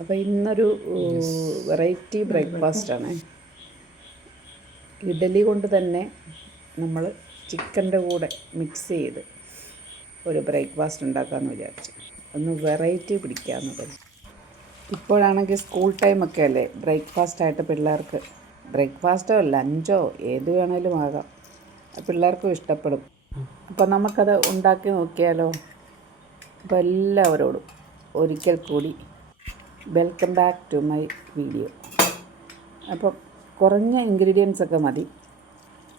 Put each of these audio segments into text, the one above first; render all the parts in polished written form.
അപ്പോൾ ഇന്നൊരു വെറൈറ്റി ബ്രേക്ക്ഫാസ്റ്റാണ്. ഇഡലി കൊണ്ട് തന്നെ നമ്മൾ ചിക്കൻ്റെ കൂടെ മിക്സ് ചെയ്ത് ഒരു ബ്രേക്ക്ഫാസ്റ്റ് ഉണ്ടാക്കാമെന്ന് വിചാരിച്ചു. ഒന്ന് വെറൈറ്റി പിടിക്കാമെന്ന് കരുതി. ഇപ്പോഴാണെങ്കിൽ സ്കൂൾ ടൈമൊക്കെ അല്ലേ, ബ്രേക്ക്ഫാസ്റ്റായിട്ട് പിള്ളേർക്ക് ബ്രേക്ക്ഫാസ്റ്റോ ലഞ്ചോ ഏത് വേണേലും ആകാം, പിള്ളേർക്കും ഇഷ്ടപ്പെടും. അപ്പോൾ നമുക്കത് ഉണ്ടാക്കി നോക്കിയാലോ? അപ്പോൾ എല്ലാവരോടും ഒരിക്കൽ കൂടി welcome back to my video. അപ്പം കുറഞ്ഞ ഇൻഗ്രീഡിയൻസ് ഒക്കെ മതി,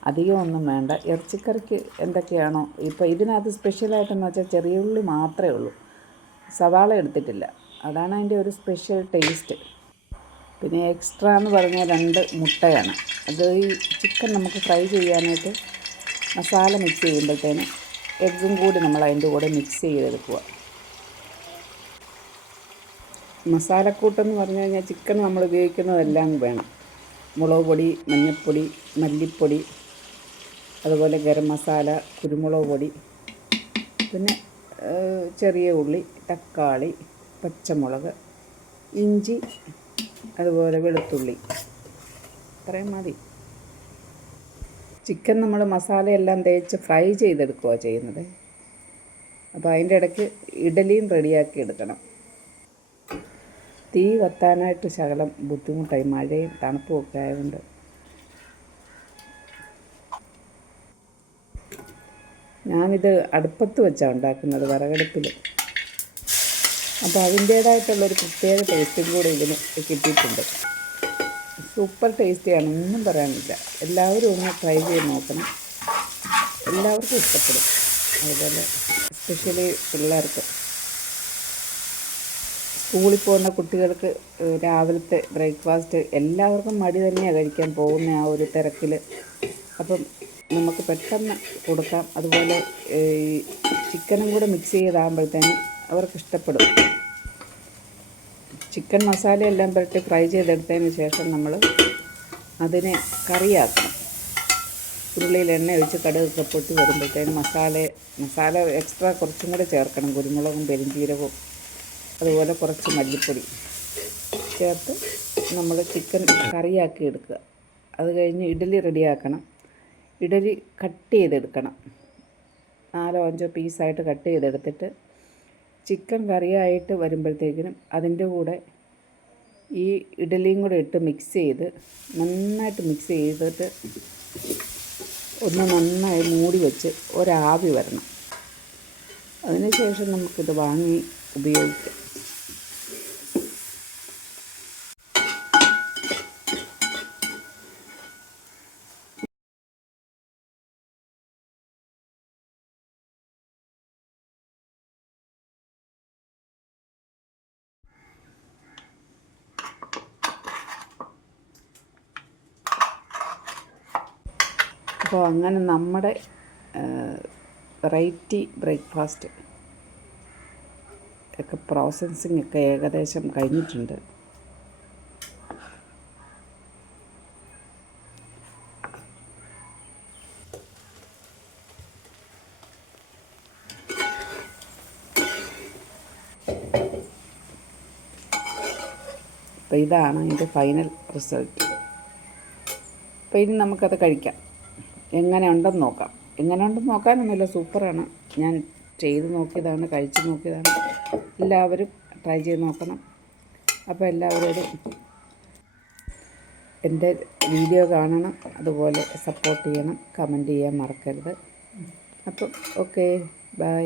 അധികം ഒന്നും വേണ്ട. ഇറച്ചിക്കറിക്ക് എന്തൊക്കെയാണോ ഇപ്പോൾ ഇതിനകത്ത് സ്പെഷ്യലായിട്ടെന്ന് വെച്ചാൽ ചെറിയ ഉള്ളി മാത്രമേ ഉള്ളൂ, സവാള എടുത്തിട്ടില്ല. അതാണ് അതിൻ്റെ ഒരു സ്പെഷ്യൽ ടേസ്റ്റ്. പിന്നെ എക്സ്ട്രാ എന്ന് പറഞ്ഞാൽ 2 മുട്ടയാണ്. അത് ഈ ചിക്കൻ നമുക്ക് ഫ്രൈ ചെയ്യാനായിട്ട് മസാല മിക്സ് ചെയ്യുമ്പോഴത്തേന് എഗ്ഗും കൂടി നമ്മൾ അതിൻ്റെ കൂടെ മിക്സ് ചെയ്തെടുക്കുക. മസാലക്കൂട്ടെന്ന് പറഞ്ഞു കഴിഞ്ഞാൽ ചിക്കൻ നമ്മൾ ഉപയോഗിക്കുന്നതെല്ലാം വേണം. മുളക് പൊടി, മഞ്ഞൾപ്പൊടി, മല്ലിപ്പൊടി, അതുപോലെ ഗരം മസാല, കുരുമുളക് പൊടി, പിന്നെ ചെറിയ ഉള്ളി, തക്കാളി, പച്ചമുളക്, ഇഞ്ചി, അതുപോലെ വെളുത്തുള്ളി, ഇത്രയും മതി. ചിക്കൻ നമ്മൾ മസാലയെല്ലാം തേച്ച് ഫ്രൈ ചെയ്തെടുക്കുക ചെയ്യുന്നത്. അപ്പോൾ അതിൻ്റെ ഇടയ്ക്ക് ഇഡലിയും റെഡിയാക്കി എടുക്കണം. തീ കത്താനായിട്ട് ശകലം ബുദ്ധിമുട്ടായി, മഴയും തണുപ്പും ഒക്കെ ആയതുകൊണ്ട്. ഞാനിത് അടുപ്പത്ത് വെച്ചാണ് ഉണ്ടാക്കുന്നത്, വിറകടുപ്പിൽ. അപ്പോൾ അതിൻ്റേതായിട്ടുള്ളൊരു പ്രത്യേക ടേസ്റ്റും കൂടെ ഇതിന് കിട്ടിയിട്ടുണ്ട്. സൂപ്പർ ടേസ്റ്റിയാണ്, ഒന്നും പറയാനില്ല. എല്ലാവരും ഒന്ന് ട്രൈ ചെയ്ത് നോക്കണം, എല്ലാവർക്കും ഇഷ്ടപ്പെടും. അതുപോലെ എസ്പെഷ്യലി പിള്ളേർക്ക്, സ്കൂളിൽ പോകുന്ന കുട്ടികൾക്ക് രാവിലത്തെ ബ്രേക്ക്ഫാസ്റ്റ് എല്ലാവർക്കും മടി തന്നെയാണ് കഴിക്കാൻ പോകുന്ന ആ ഒരു തിരക്കിൽ. അപ്പം നമുക്ക് പെട്ടെന്ന് കൊടുക്കാം. അതുപോലെ ഈ ചിക്കനും കൂടെ മിക്സ് ചെയ്താകുമ്പോഴത്തേനും അവർക്ക് ഇഷ്ടപ്പെടും. ചിക്കൻ മസാലയെല്ലാം പുരട്ടി ഫ്രൈ ചെയ്തെടുത്തതിന് ശേഷം നമ്മൾ അതിനെ കറിയാക്കണം. ഉരുളിയിൽ എണ്ണ ഒഴിച്ച് കടുകൊക്കെ പൊട്ടി വരുമ്പോഴത്തേനും മസാല എക്സ്ട്രാ കുറച്ചും കൂടെ ചേർക്കണം. കുരുമുളകും പെരുംജീരകവും അതുപോലെ കുറച്ച് മല്ലിപ്പൊടി ചേർത്ത് നമ്മൾ ചിക്കൻ കറിയാക്കി എടുക്കുക. അത് കഴിഞ്ഞ് ഇഡലി റെഡിയാക്കണം. ഇഡലി കട്ട് ചെയ്തെടുക്കണം. 4-5 പീസായിട്ട് കട്ട് ചെയ്തെടുത്തിട്ട് ചിക്കൻ കറിയായിട്ട് വരുമ്പോഴത്തേക്കിനും അതിൻ്റെ കൂടെ ഈ ഇഡലിയും കൂടെ ഇട്ട് മിക്സ് ചെയ്ത് നന്നായിട്ട് മിക്സ് ചെയ്തിട്ട് ഒന്ന് നന്നായി മൂടി വെച്ച് ഒരാവി വരണം. അതിനുശേഷം നമുക്കിത് വാങ്ങി ഉപയോഗിക്കാം. അപ്പോൾ അങ്ങനെ നമ്മുടെ വെറൈറ്റി ബ്രേക്ക്ഫാസ്റ്റ് ഒക്കെ പ്രോസസ്സിങ് ഒക്കെ ഏകദേശം കഴിഞ്ഞിട്ടുണ്ട്. അപ്പോൾ ഇതാണ് അതിൻ്റെ ഫൈനൽ റിസൾട്ട്. അപ്പോൾ ഇനി നമുക്കത് കഴിക്കാം. എങ്ങനെ ഉണ്ടെന്ന് നോക്കാം. എങ്ങനെ ഉണ്ടെന്ന് നോക്കാനൊന്നുമില്ല, സൂപ്പറാണ്. ഞാൻ ചെയ്ത് നോക്കിയതാണ്, കഴിച്ച് നോക്കിയതാണ്. എല്ലാവരും ട്രൈ ചെയ്ത് നോക്കണം. അപ്പോൾ എല്ലാവരോടും എൻ്റെ വീഡിയോ കാണണം, അതുപോലെ സപ്പോർട്ട് ചെയ്യണം, കമൻറ്റ് ചെയ്യാൻ മറക്കരുത്. അപ്പം ഓക്കെ, ബൈ.